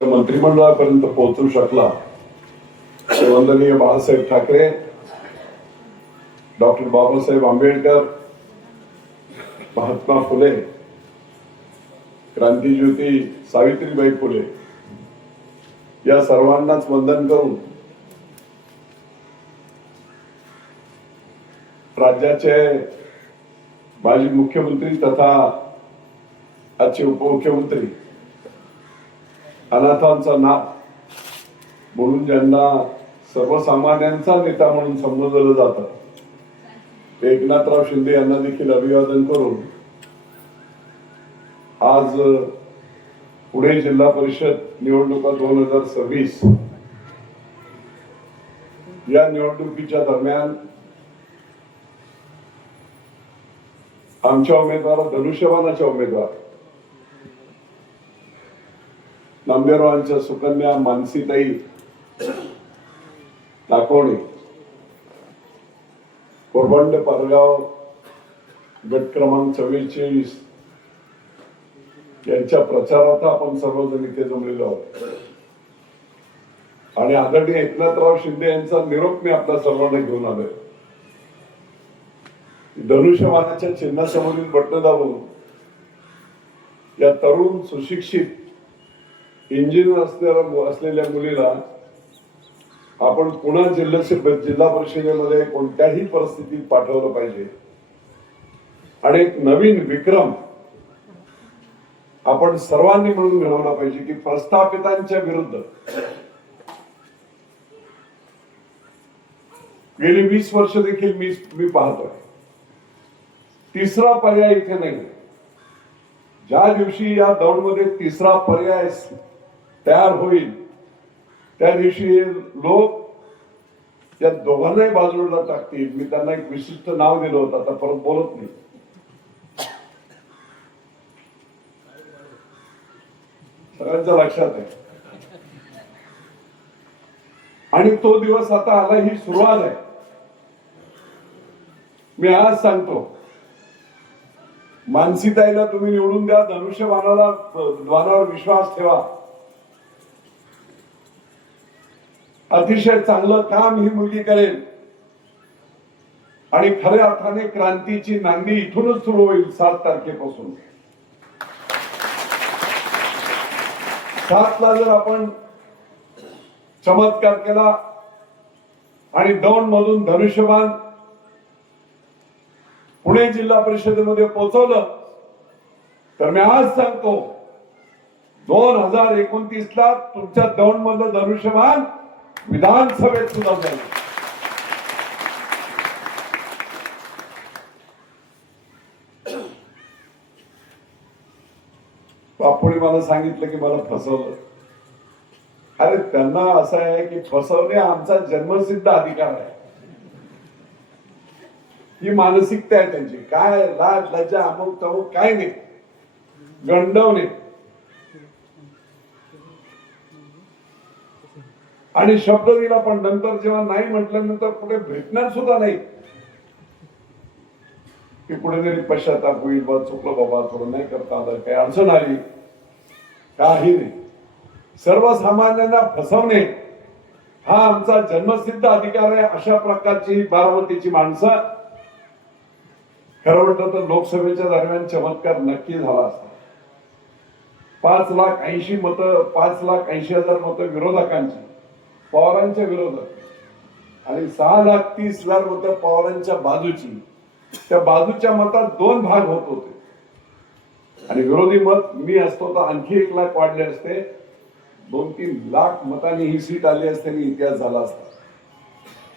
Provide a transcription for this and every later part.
मंत्रिमंडळापर्यंत पोहोचू शकला. वंदनीय बाळासाहेब ठाकरे, डॉक्टर बाबासाहेब आंबेडकर, महात्मा फुले, क्रांतीज्योती सावित्रीबाई फुले या सर्वांनाच वंदन करून राज्याचे माजी मुख्यमंत्री तथा आजचे उपमुख्यमंत्री, अनाथांचा नाथ म्हणून ज्यांना सर्वसामान्यांचा नेता म्हणून संबोधलं जातं, एकनाथराव शिंदे यांना देखील अभिवादन करून आज पुणे जिल्हा परिषद निवडणुका 2026 या निवडणुकीच्या दरम्यान आमच्या उमेदवार, धनुष्यबाणाच्या उमेदवार नांदेडवांच्या सुकन्या मानसीताई नाकोणे, कोरबंड पारगाव गट क्रमांक 44 यांच्या प्रचारात आपण सर्वजण इथे जमलेलो आहोत. आणि आदरणीय एकनाथराव शिंदे यांचा निरोप मी आपल्या सर्वांना घेऊन आलोय. धनुष्यबाणाच्या चिन्हासमोरील बटन दाबून या तरुण सुशिक्षित इंजिनियर असलेल्या मुलीला आपण पुणे जिल्हा परिषदेमध्ये कोणत्याही परिस्थितीत पाठवलं पाहिजे आणि एक नवीन विक्रम आपण सर्वांनी मिळून घडवला पाहिजे की प्रस्थापितांच्या विरुद्ध गेली 20 वर्ष देखील मी पाहतोय. तिसरा पर्याय इथे नाही. ज्या दिवशी या दौडमध्ये तिसरा पर्याय तयार होईल त्या दिवशी हे लोक या दोघांनाही बाजूला टाकतील. मी त्यांना एक विशिष्ट नाव दिलं होतं, आता परत बोलत नाही. सगळ्यांच्या लक्षात आहे. आणि तो दिवस आता आला, ही सुरुवात आहे. मी आज सांगतो, मानसीताईला तुम्ही निवडून द्या, धनुष्यबाणावर विश्वास ठेवा. अतिशय चांगलं काम ही मुलगी करेल आणि खऱ्या अर्थाने क्रांतीची नांदी इथूनच सुरू होईल. 7 तारखेपासून 7 ला जर आपण चमत्कार केला आणि दौंड मधून धनुष्यबाण पुणे जिल्हा परिषदेमध्ये पोहोचवलं तर मी आज सांगतो 2029 ला तुमच्या दौंड मधलं धनुष्यबाण विधानसभेत सुद्धा जाईल. बापूने मला सांगितलं की मला फसवलं. अरे त्यांना असं आहे की फसवणे आमचा जन्मसिद्ध अधिकार आहे. ही मानसिकता आहे त्यांची. काय लाज लज्जा अमुक तमुक काय नाही, गंडवणे. आणि शब्द दिला पण नंतर जेव्हा नाही म्हटल्यानंतर पुढे भेटणार सुद्धा नाही की कुठेतरी पश्चाताप होईल, बा चुकलं बाबा, थोडं नाही करता आलं, काही अडचण आली, काही नाही. सर्वसामान्यांना फसवणे हा आमचा जन्मसिद्ध अधिकार आहे. अशा प्रकारची ही बारामतीची माणसं, खरं म्हटलं तर लोकसभेच्या दरम्यान चमत्कार नक्की झाला असता. 5,80,000 मतं विरोधकांची, पवारांच्या विरोधात, आणि 6,30,000 मतं पवारांच्या बाजूची. त्या बाजूच्या मतात 2 भाग होत होते आणि विरोधी मत मी असतो तर आणखी 1 लाख वाढले असते. 2-3 लाख मतांनी ही सीट आली असते आणि इतिहास झाला असता.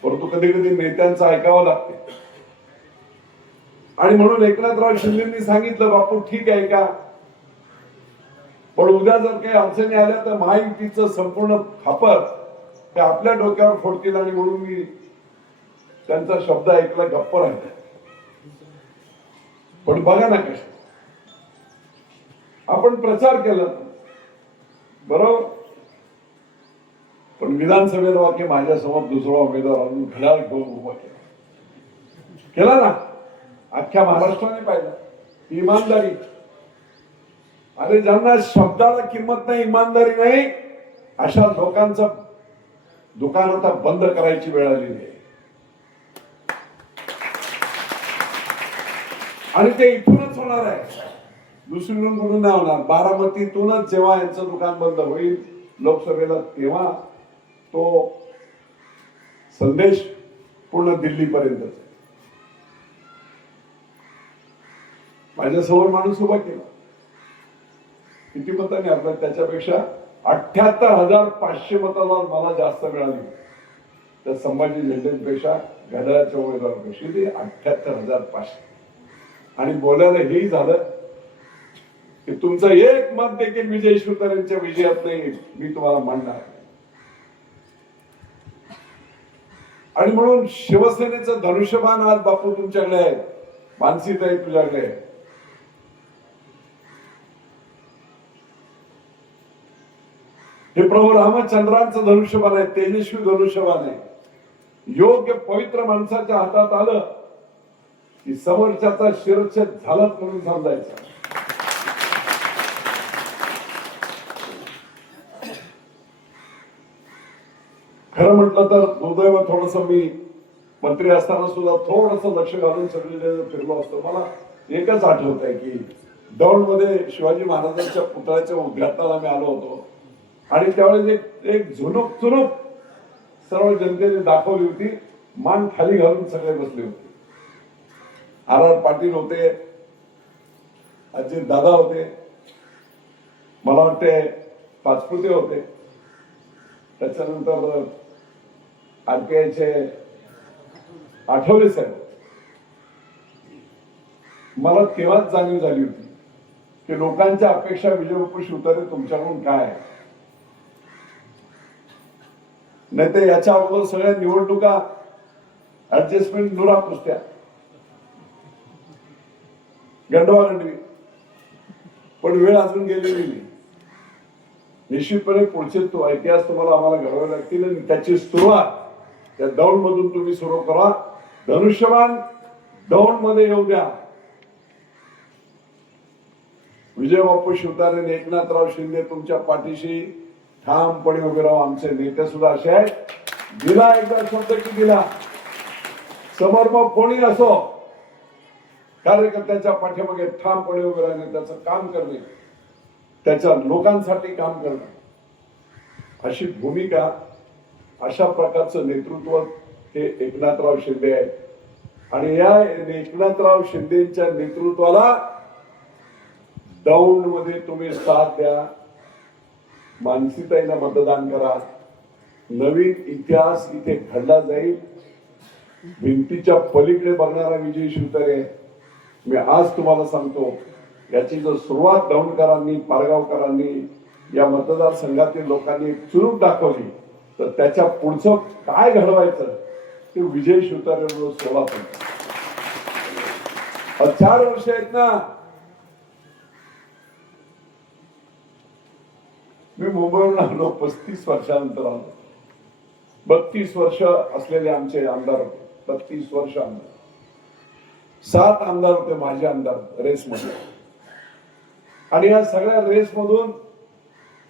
परंतु कधी कधी नेत्यांचं ऐकावं लागते. आणि म्हणून एकनाथराव शिंदेंनी सांगितलं, बापू ठीक आहे का, पण उद्या जर काही अडचणी आल्या तर महायुतीचं संपूर्ण खापर ते आपल्या डोक्यावर फोडतील. आणि म्हणून मी त्यांचा शब्द ऐकला, गप्प राहिला. पण बघा ना कशा आपण प्रचार केला बरोबर, पण विधानसभेला वाक्य माझ्यासमोर दुसरा उमेदवार आणून घड्याळ घेऊन उभा केला ना. अख्ख्या महाराष्ट्राने पाहिलं इमानदारी. अरे ज्यांना शब्दाला किंमत नाही, इमानदारी नाही, अशा लोकांचं दुकान आता बंद करायची वेळ आलेली आहे. आणि ते इथूनच होणार आहे, दुसरीकडून कुठून नाही होणार. बारामतीतूनच जेव्हा यांचं दुकान बंद होईल लोकसभेला, तेव्हा तो संदेश पूर्ण दिल्लीपर्यंत. माझ्यासमोर माणूस उभा केला, किती मतांनी आपल्या, त्याच्यापेक्षा 78,500 मतांवर मला जास्त मिळाली त्या संभाजी झेंडेपेक्षा, घड्याळाच्या उमेदवारापेक्षा. ते 78,500. आणि बोलायला हेही झालं की तुमचं एक मत देखील विजय शिवतारेंच्या विजयात नाही, मी तुम्हाला मानणार. आणि म्हणून शिवसेनेचं धनुष्यबाण आज बापू तुमच्याकडे आहे, मानसीताई तुझ्याकडे आहे. हे प्रभू रामचंद्रांचं धनुष्यबाण आहे, तेजस्वी धनुष्यबाण आहे. योग्य पवित्र माणसाच्या हातात आलं की समोरच्याचा शिरच्छेद झालाच म्हणून समजायचं. खरं म्हटलं तर दुर्दैव, थोडस मी मंत्री असताना सुद्धा थोडस लक्ष घालून सगळीकडे फिरलो असतो. मला एकच आठवत आहे की दौंडमध्ये शिवाजी महाराजांच्या पुतळ्याच्या उद्घाटनाला मी आलो होतो आणि त्यावेळेस एक झुणूक चुणूक सर्व जनतेने दाखवली होती. मान खाली घालून सगळे बसले होते. आर पाटील होते, अजित दादा होते, मला वाटते पाचपुते होते, त्याच्यानंतर आरपीआयचे आठवले साहेब. मला तेव्हाच जाणीव झाली होती की लोकांच्या अपेक्षा विजय बापू शिवतारे तुमच्याकडून काय आहे. नाही तर याच्या अगोदर सगळ्या निवडणुका ऍडजस्टमेंट नुरा पुसत्या, गंडवागंडवी, पण वेळ अजून गेलेली नाही. निश्चितपणे पुढचे तो इतिहास तुम्हाला आम्हाला घडवावे लागतील आणि त्याची सुरुवात त्या दौंड मधून तुम्ही सुरू करा. धनुष्यबाण दौंड मध्ये येऊ द्या. विजय बापू शिवतारे आणि एकनाथराव शिंदे तुमच्या पाठीशी ठामपणे उभे राहू. आमचे नेते सुद्धा असे आहेत, दिला एकदा शब्द की दिला. समोर मग कोणी असो, कार्यकर्त्याच्या पाठीमागे ठामपणे उभे राहणे, त्याचं काम करणे, त्याच्या लोकांसाठी काम करणं, अशी भूमिका, अशा प्रकारचं नेतृत्व हे एकनाथराव शिंदे आहे. आणि या एकनाथराव शिंदेच्या नेतृत्वाला दौंड मध्ये तुम्ही साथ द्या. मानसीताईंना मतदान करा. नवीन इतिहास इथे घडला जाईल. भिंतीच्या पलीकडे बघणारा विजय शिवतारे. मी आज तुम्हाला सांगतो, याची जर सुरुवात दौंडकरांनी, पारगावकरांनी, या मतदारसंघातील लोकांनी चुरून दाखवली तर त्याच्या पुढचं काय घडवायचं ते विजय शिवतारे सोबत. 4 वर्ष आहेत ना. मी मुंबईवरून आलो, 35 वर्षानंतर आलो. 32 वर्ष असलेले आमचे आमदार होते, 32 वर्ष आमदार. 7 आमदार होते माझे आमदार रेसमध्ये. आणि या सगळ्या रेसमधून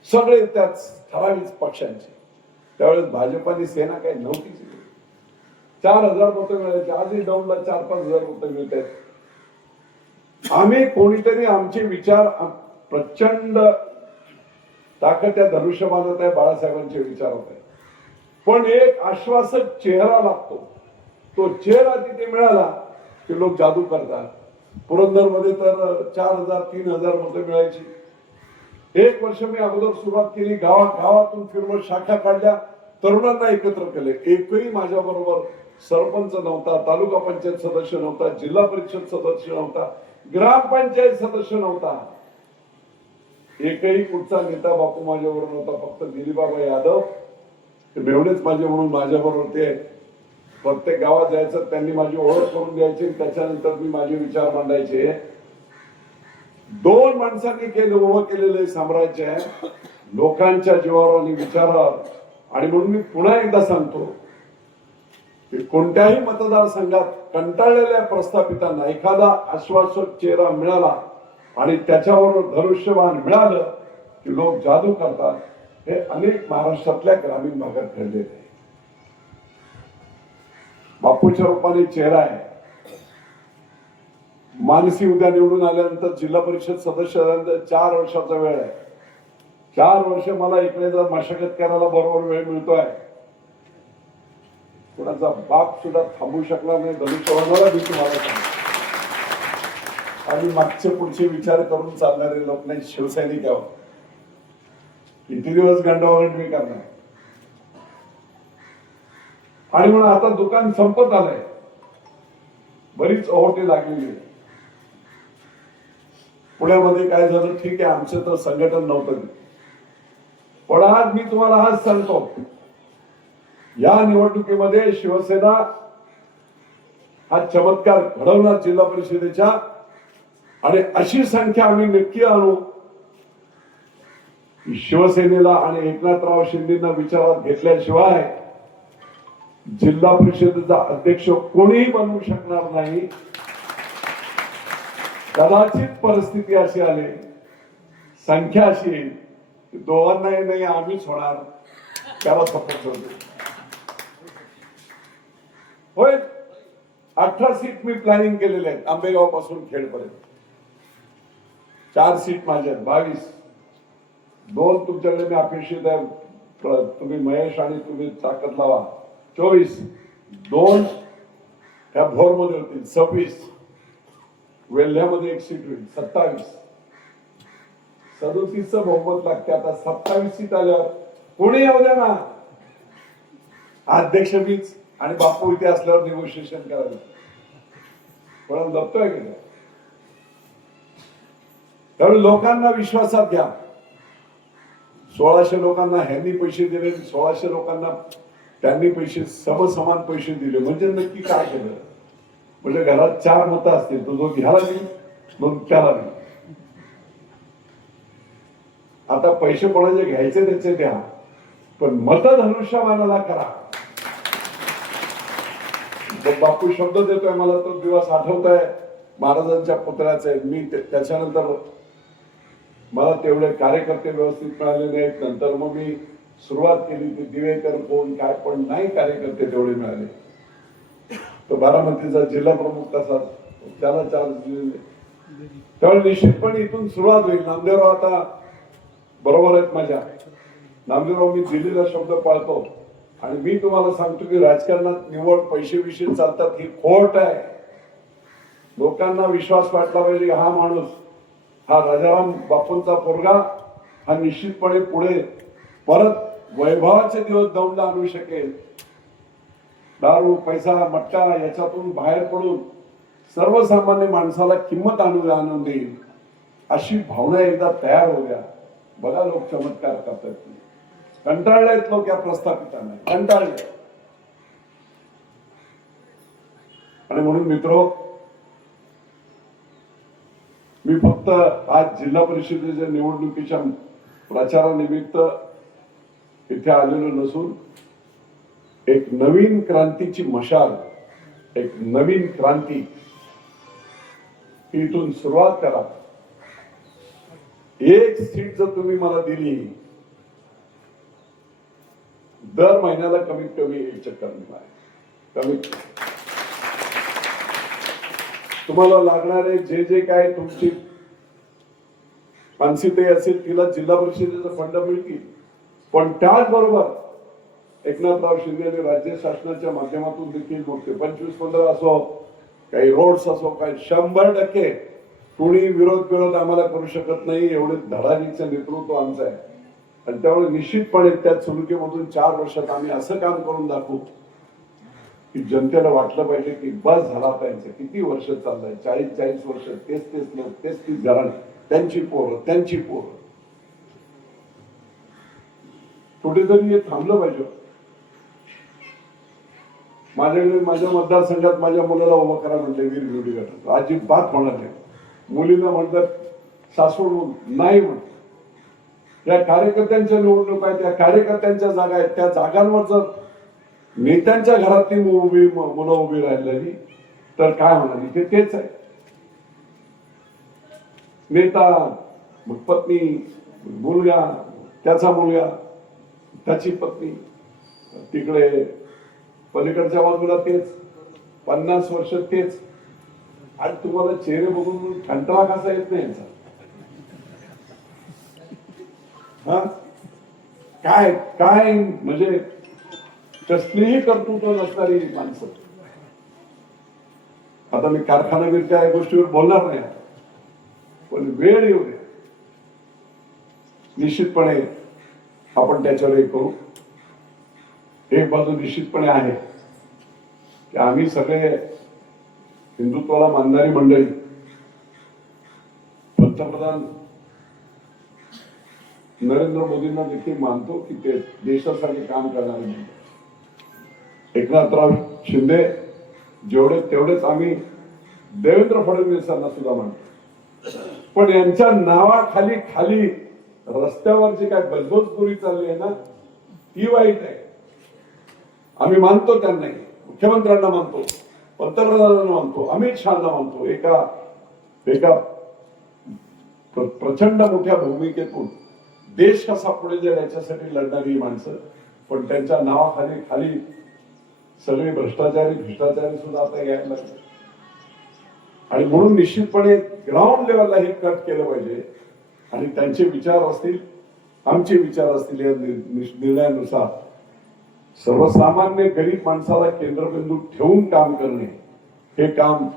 सगळे त्याच ठराविक पक्षांचे. त्यावेळेस भाजपानी सेना काही नव्हतीच. 4,000 मतं मिळायचे. आजही दौंडला 4-5 हजार मतं मिळत आहेत. आम्ही कोणीतरी, आमचे विचार प्रचंड ताकद त्या धनुष्यबाणात आहे, बाळासाहेबांचे विचार होते. पण एक आश्वासक चेहरा लागतो. तो चेहरा तिथे मिळाला की लोक जादू करतात. पुरंदरमध्ये तर 4,000-3,000 मतं मिळायची. 1 वर्ष मी अगोदर सुरुवात केली, गावातून फिरलो, शाखा काढल्या, तरुणांना एकत्र केले. एकही माझ्या बरोबर सरपंच नव्हता, तालुका पंचायत सदस्य नव्हता, जिल्हा परिषद सदस्य नव्हता, ग्रामपंचायत सदस्य नव्हता. एकही कुठचा नेता बापू माझ्याबरोबर नव्हता. फक्त दिलीपबाबा यादव मेवणेच माझे म्हणून माझ्याबरोबर ते प्रत्येक गावात जायचं, त्यांनी माझी ओळख करून द्यायची. त्याच्यानंतर मी माझे विचार मांडायचे. 2 माणसांनी उभं केलेलं साम्राज्य आहे, लोकांच्या जीवावर आणि विचारावर. आणि म्हणून मी पुन्हा एकदा सांगतो की कोणत्याही मतदारसंघात कंटाळलेल्या प्रस्थापितांना एखादा आश्वासक चेहरा मिळाला आणि त्याच्यावर धनुष्यबाण मिळालं की लोक जादू करतात. हे अनेक महाराष्ट्रातल्या ग्रामीण भागात घडलेले आहे. बापूच्या रूपाने चेहरा आहे. मानसी उद्या निवडून आल्यानंतर जिल्हा परिषद सदस्य झाल्यानंतर 4 वर्षाचा वेळ आहे. 4 वर्ष मला इकडे जर मशागत करायला बरोबर वेळ मिळतोय. कोणाचा बाप सुद्धा थांबू शकला नाही. धनुष्यबाणाला मी तुम्हाला सांगतो. आणि मागचे पुढचे विचार करून चालणारे लोक नाही. शिवसैनिक आहोत. किती दिवस गंडावगंड मी करणार. आणि म्हणून आता दुकान संपत आलंय. बरीच ओहोटी लागलेली आहे. पुण्यामध्ये काय झालं ठीक आहे, आमचं तर संघटन नव्हतं. पण आज मी तुम्हाला आज सांगतो, या निवडणुकीमध्ये शिवसेना हा चमत्कार घडवणार जिल्हा परिषदेच्या. आणि अशी संख्या आम्ही नक्की आणू की शिवसेनेला आणि एकनाथराव शिंदेना विचारात घेतल्याशिवाय जिल्हा परिषदेचा अध्यक्ष कोणीही बनवू शकणार नाही. कदाचित परिस्थिती अशी आली, संख्या अशी येईल की दोघांनाही नाही आम्हीच होणार, त्याला सपोर्ट होतो. होय, 18 सीट मी प्लॅनिंग केलेले आहेत. आंबेगाव पासून खेडपर्यंत 4 सीट माझ्या 22. 2 तुमच्याकडे मी अपेक्षित आहे. तुम्ही महेश आणि तुम्ही ताकद लावा. 24. 2 ह्या भोरमध्ये होतील. 26 वेल्ह्यामध्ये 1 सीट होईल. 27. 37चं बहुमत लागते. आता 27 सीट आल्यावर कोणी येऊ द्या ना, अध्यक्ष मीच आणि बापू इथे असल्यावर निगोशिएशन करायला. पण लपतोय की नाही. त्यामुळे लोकांना विश्वासात घ्या. 1600 लोकांना ह्यांनी पैसे दिले, 1600 लोकांना त्यांनी पैसे, समसमान पैसे दिले. म्हणजे नक्की काय केलं. म्हणजे घरात 4 मतं असतील, तो जो घ्यायला नाही मग त्याला नाही. आता पैसे कोणाचे घ्यायचे त्याचे द्या, पण मत धनुष्यबाणाला करा. बापू शब्द देतोय, मला तो दिवस आठवत आहे महाराजांच्या पुतळ्याचे. मी त्याच्यानंतर मला तेवढे कार्यकर्ते व्यवस्थित मिळाले नाहीत. नंतर मग मी सुरुवात केली की दिवेकर कोण काय, पण नाही कार्यकर्ते तेवढे मिळाले. तो बारामतीचा जिल्हा प्रमुख तसाच, त्याला चार्ज दिलेले. त्यामुळे निश्चितपणे इथून सुरुवात होईल. नामदेवराव आता बरोबर आहेत माझ्या. नामदेवराव मी दिलेला शब्द पाळतो. आणि मी तुम्हाला सांगतो की राजकारणात निवड पैसे विषयी चालतात ही खोट आहे. लोकांना विश्वास वाटला पाहिजे की हा माणूस, हा राजाराम बापूंचा पोरगा, हा निश्चितपणे पुढे परत वैभवाचे दिवस दौंड आणू शकेल. दारू पैसा मटका याच्यातून बाहेर पडून सर्वसामान्य माणसाला किंमत आणून देईल अशी भावना एकदा तयार होऊ द्या. बघा लोक चमत्कार करतात. कंटाळलेत लोक या प्रस्थापितांना, कंटाळले. आणि म्हणून मित्रो, मी फक्त आज जिल्हा परिषदेच्या निवडणुकीच्या प्रचारानिमित्त इथे आलेलो नसून एक नवीन क्रांतीची मशाल, एक नवीन क्रांती इथून सुरुवात करा. 1 सीट जर तुम्ही मला दिली, दर महिन्याला कमीत कमी 1 चक्कर कमीत. तुम्हाला लागणारे जे जे काय तुमची मानसिकता असेल तिला जिल्हा परिषदेचा फंड मिळतील. पण त्याचबरोबर एकनाथराव शिंदे आणि राज्य शासनाच्या माध्यमातून देखील मोठे 25-15 असो, काही रोड्स असो, काही 100% कोणी विरोध आम्हाला करू शकत नाही. एवढे धडाडीचं नेतृत्व आमचं आहे. आणि त्यामुळे निश्चितपणे त्या चुलुकेमधून 4 वर्षात आम्ही असं काम करून दाखवू की जनतेला वाटलं पाहिजे की बस झाला पाहिजे. किती वर्ष चाललंय, 40 वर्ष तेच लोक, तेच घराणे, त्यांची पोरं. कुठेतरी हे थांबलं पाहिजे. माझ्याकडे माझ्या मतदारसंघात माझ्या मुलाला उभं करा म्हटलं वीर विरोधी गटात, अजिबात होणार नाही. मुलींना म्हणतात सासवड नाही म्हणत. त्या कार्यकर्त्यांच्या निवडणूक आहे, त्या कार्यकर्त्यांच्या जागा आहेत. त्या जागांवर जर नेत्यांच्या घरातली मुलं उभी राहिलेली तर काय होणार. इथे तेच आहे. नेता, मग पत्नी, मुलगा, त्याचा मुलगा, त्याची पत्नी, तिकडे पलीकडच्या बाजूला तेच, 50 वर्ष तेच. आणि तुम्हाला चेहरे बघून कंटाळा कसा येत नाही याचा? हा, काय काय म्हणजे कसलीही कर्तृत्व नसणारी माणसं. आता मी कारखानावीर त्या गोष्टीवर बोलणार नाही, पण वेळ येऊ दे, निश्चितपणे आपण त्याच्यावर एक करू. एक बाजू निश्चितपणे आहे की आम्ही सगळे हिंदुत्वाला मानणारी मंडळी पंतप्रधान नरेंद्र मोदींना देखील मानतो की ते देशासाठी काम करणारे मंडळी. एकनाथराव शिंदे जेवढे तेवढेच आम्ही देवेंद्र फडणवीसांना सुद्धा मानतो. पण यांच्या नावाखाली खाली रस्त्यावर जी काय बजबजपुरी चालली आहे ना, ती वाईट आहे. आम्ही मानतो त्यांना, मुख्यमंत्र्यांना मानतो, पंतप्रधानांना मानतो, अमित शहाना मानतो. एका प्रचंड मोठ्या भूमिकेतून देश कसा पुढे जाईल याच्यासाठी लढणारी माणसं. पण त्यांच्या नावाखाली खाली सगळे भ्रष्टाचारी सुद्धा आता यायला लागले. आणि म्हणून निश्चितपणे ग्राउंड लेवलला हे कट केलं पाहिजे. आणि त्यांचे विचार असतील, आमचे विचार असतील, या निर्णयानुसार सर्वसामान्य गरीब माणसाला केंद्रबिंदू ठेवून काम करणे, हे काम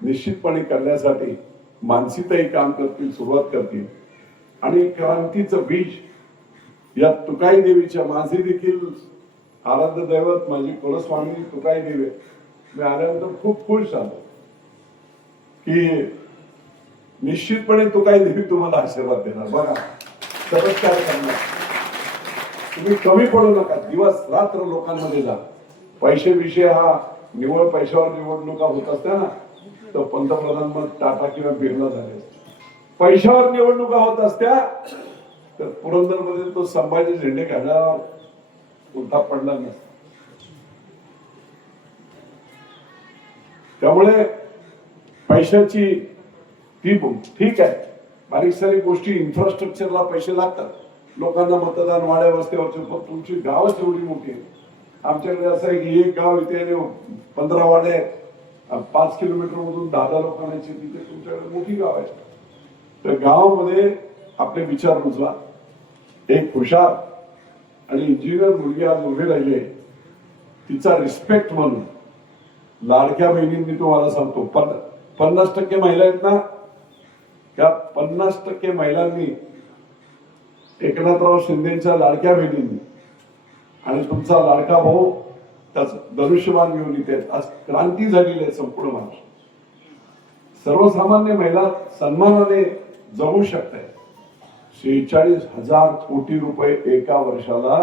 निश्चितपणे करण्यासाठी मानसीताई काम करतील, सुरुवात करतील. आणि क्रांतीचं बीज या तुकाई देवीच्या, माझे देखील आराध्य दैवत माझी कुलस्वामी तुकाई देवी, मी आल्यानंतर खूप खुश झालो की निश्चितपणे तुकाई देवी तुम्हाला आशीर्वाद देणार. बघा, चमत्कार करणार. तुम्ही कमी पडू नका, दिवस रात्र लोकांमध्ये जा. पैसे विषय हा निवड पैशावर निवडणुका होत असत्या ना, तर पंतप्रधान मग टाटा किंवा बिर्ला झाले. पैशावर निवडणुका होत असत्या तर पुरंदरमध्ये तो संभाजी झेंडे घालण्यावर उलटा पडला नसता. त्यामुळे पैशाची ती ठीक आहे, बारीक सारीक गोष्टी इन्फ्रास्ट्रक्चरला पैसे लागतात, लोकांना मतदान वाड्या वस्त्यावरचे. पण तुमची गावच एवढी मोठी आहे. आमच्याकडे असं आहे की एक गाव इथे 15 वाडे, 5 किलोमीटर मधून 10 लोकांची, तिथे तुमच्याकडे मोठी गाव आहे. तर गावामध्ये आपले विचार रुजवा. एक हुशार आणि इंजिनियर मुलगी आज उभी राहिली, तिचा रिस्पेक्ट म्हणून लाडक्या बहिणींनी तुम्हाला सांगतो, 50% महिला आहेत ना, त्या 50% महिलांनी एकनाथराव शिंदेच्या लाडक्या बहिणींनी आणि तुमचा लाडका भाऊ त्याच धनुष्यबाण घेऊन इथे आज क्रांती झालेली आहे संपूर्ण महाराष्ट्र. सर्वसामान्य महिला सन्मानाने जगू शकते. 46,000 कोटी रुपये एका वर्षाला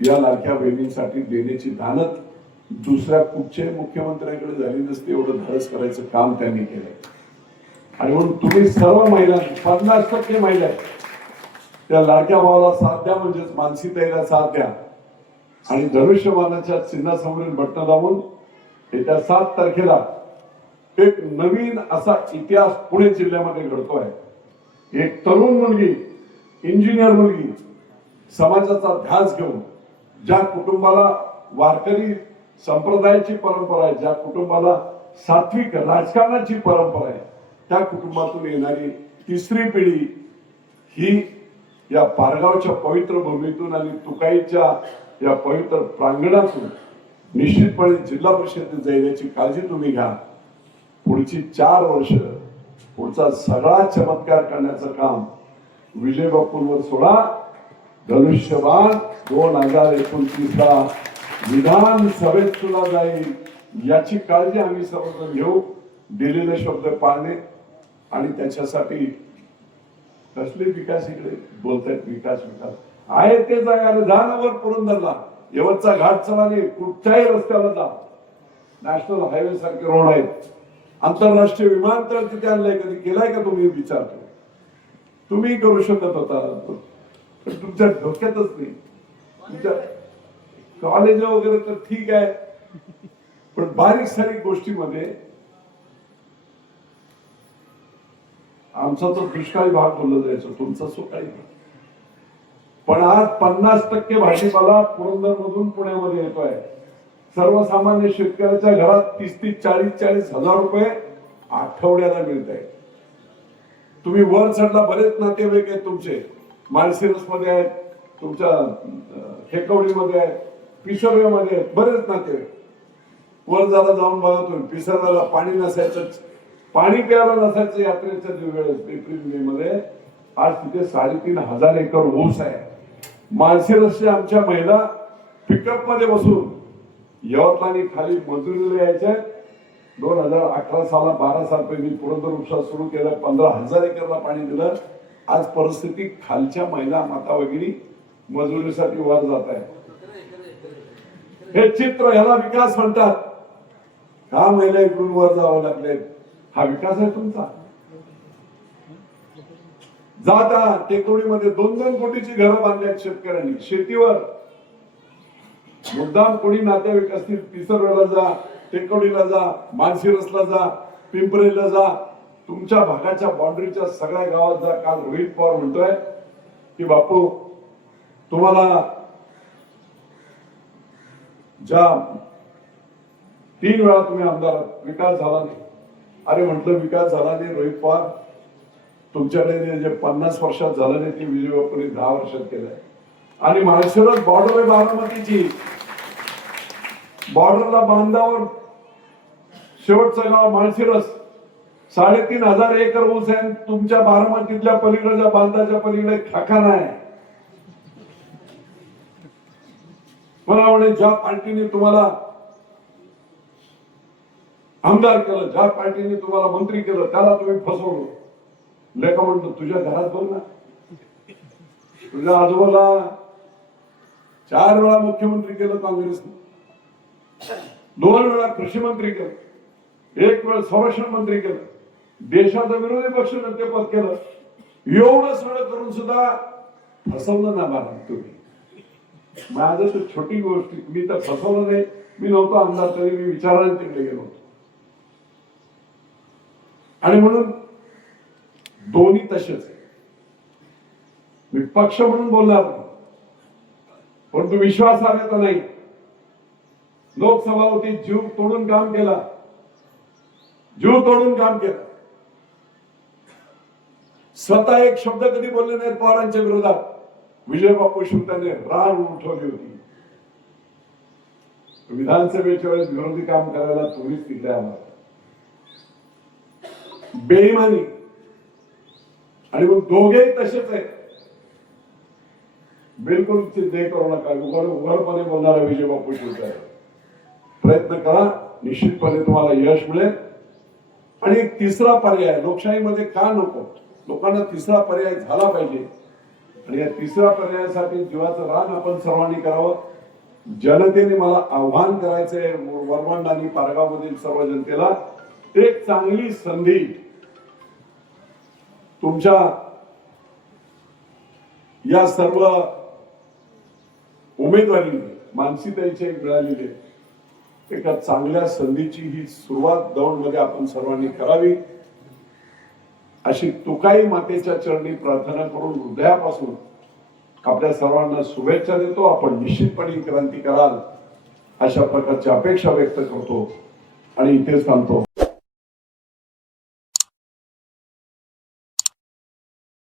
या लाडक्या बहिणींसाठी देण्याची धानत दुसऱ्या कुठच्याही मुख्यमंत्र्यांकडे झाली नसते. एवढं धाडस करायचं काम त्यांनी केलंय. आणि म्हणून तुम्ही सर्व महिला, 50% महिला त्या लाडक्या भावाला साथ द्या, म्हणजेच मानसीताईला साथ द्या. आणि धनुष्यबाणाच्या चिन्हासमोरील बटन दाबून येत्या 7 तारखेला एक नवीन असा इतिहास पुणे जिल्ह्यामध्ये घडतोय. एक तरुण मुलगी, इंजिनियर मुलगी, समाजाचा ध्यास घेऊन, ज्या कुटुंबाला वारकरी संप्रदायाची परंपरा आहे, ज्या कुटुंबाला सात्विक राजकारणाची परंपरा आहे, त्या कुटुंबातून येणारी तिसरी पिढी ही या पारगावच्या पवित्र भूमीतून आणि तुकाईच्या या पवित्र प्रांगणातून निश्चितपणे जिल्हा परिषदेत जाईल याची काळजी तुम्ही घ्या. पुढची 4 वर्ष पुढचा सगळा चमत्कार करण्याचं काम विजय बापूंवर सोडा. धनुष्यबाण 2029ला विधानसभेत सुद्धा जाईल याची काळजी आम्ही सर्वजण घेऊ. दिलेले शब्द पाळणे आणि त्याच्यासाठी कसले विकास इकडे बोलतायत, विकास आहे ते जागा जाणावर पुरंदरला यवतचा घाट चलाने कुठच्याही रस्त्याला जा. नॅशनल हायवे सारखे रोड आहेत, आंतरराष्ट्रीय विमानतळ तिथे आणलंय. कधी केलाय का तुम्ही? विचारतो. तुम्ही करू शकत होता, पण तुमच्या डोक्यातच नाही. तुमच्या कॉलेज वगैरे तर ठीक आहे, पण बारीक सारीक गोष्टीमध्ये आमचा तो दुष्काळी भाग बोलला जायचं, तुमचा सुकाळी भाग. पण आज 50% भाजीपाला पुरंदरमधून पुण्यामध्ये येतोय. सर्वसामान्य शेतकऱ्याच्या घरात 30-30, 40-40 हजार रुपये आठवड्याला मिळत आहे. तुम्ही वर चढला, बरेच नातेवाईक आहेत तुमचे, माळशिरस मध्ये आहेत, तुमच्या ठेकवडीमध्ये आहेत, पिसर्व्यामध्ये आहेत, बरेच नातेवाईक. वर जरा जाऊन बघा तुम्ही, पिसर्व्याला पाणी नसायचं, पाणी प्यायला नसायचं यात्रेच्या वेळेस एप्रिल मे मध्ये. आज तिथे 3,500 एकर ऊस आहे. माळशिरसच्या आमच्या महिला पिकअप मध्ये बसून यवतमाळी खाली मजुरीला यायच्या. 2011 साला 12 साल पहिली पुरंदर उपसा सुरू केला, 15,000 एकरला पाणी दिलं. आज परिस्थिती खालच्या महिला माता वगैरे मजुरीसाठी वर जात आहे. हे चित्र, ह्याला विकास म्हणतात. का महिला इकडून वर जावं लागले? हा विकास आहे तुमचा? जाता टेकवडीमध्ये 2-2 कोटीची घरं बांधल्यात शेतकऱ्यांनी शेतीवर. मुद्दाम कोणी नातेवाईक असतील, पिसरवेला जा, टेकवडीला जा, माळशिरसला जा, पिंपरीला जा, तुमच्या भागाच्या बाउंड्रीच्या सगळ्या गावात जा. काल रोहित पवार म्हणतोय की बापू तुम्हाला ज्या 3 वेळा तुम्ही आमदार, विकास झाला नाही. अरे म्हटलं विकास झाला नाही रोहित पवार, तुमच्याकडे जे 50 वर्षात झालं नाही ते विजय बापूंनी 10 वर्षात केलंय. आणि माळशिरस बॉर्डर आहे बारामतीची, बॉर्डरला बांधावर शेवटचं गाव माळशिरस. 3,500 एकर ऊस आहे. तुमच्या बारामतीतल्या पलीकडच्या बांधाच्या पलीकडे ठाकाणा आहे. मला म्हणे ज्या पार्टीने तुम्हाला आमदार केलं, ज्या पार्टीने तुम्हाला मंत्री केलं, त्याला तुम्ही फसवलं. लेखा म्हणतो तुझ्या घरात बघ ना, तुझ्या आजोबाला 4 वेळा मुख्यमंत्री केलं काँग्रेसने, 2 वेळा कृषी मंत्री केलं, 1 वेळ संरक्षण मंत्री केलं, देशाचा विरोधी पक्ष नेतेपद केलं. एवढं सगळं करून सुद्धा फसवलं ना मला तुम्ही. माझं तर छोटी गोष्ट, मी तर फसवलं नाही. मी नव्हतो आमदार तरी मी विचारायला तिकडे गेलो होतो. आणि म्हणून दोन्ही तसेच आहे. मी पक्ष म्हणून बोलणार नाही, परंतु विश्वासार्हता नाही. लोकसभा होती, जीव तोडून काम केला, जीव तोडून काम केलं. स्वतः एक शब्द कधी बोलले नाहीत पवारांच्या विरोधात. विजय बापू शिवताने रान उठवली होती. विधानसभेच्या वेळेस विरोधी काम करायला तुम्हीच तिकडे आम्हाला. बेईमानी. आणि मग दोघेही तसेच आहे. बिलकुल चिंता करू नका. उघडपणे बोलणारा विजय बापू शिवताने. प्रयत्न करा, निश्चितपणे तुम्हाला यश मिळेल. आणि एक तिसरा पर्याय लोकशाहीमध्ये का नको, लोकांना तिसरा पर्याय झाला पाहिजे. आणि या तिसऱ्या पर्यायासाठी जीवाचं रान आपण सर्वांनी करावं. जनतेने मला आव्हान करायचंय, वरवंड आणि पारगाव मधील सर्व जनतेला, एक चांगली संधी तुमच्या या सर्व उमेदवारी मानसीताईची एक मिळालेली आहे. एका चांगल्या संधीची ही सुरुवात दौंड मध्ये आपण सर्वांनी करावी, अशी तुकाई मातेच्या चरणी प्रार्थना करून हृदयापासून आपल्या सर्वांना शुभेच्छा देतो. आपण निश्चितपणे क्रांती कराल अशा प्रकारची अपेक्षा व्यक्त करतो आणि इथेच थांबतो.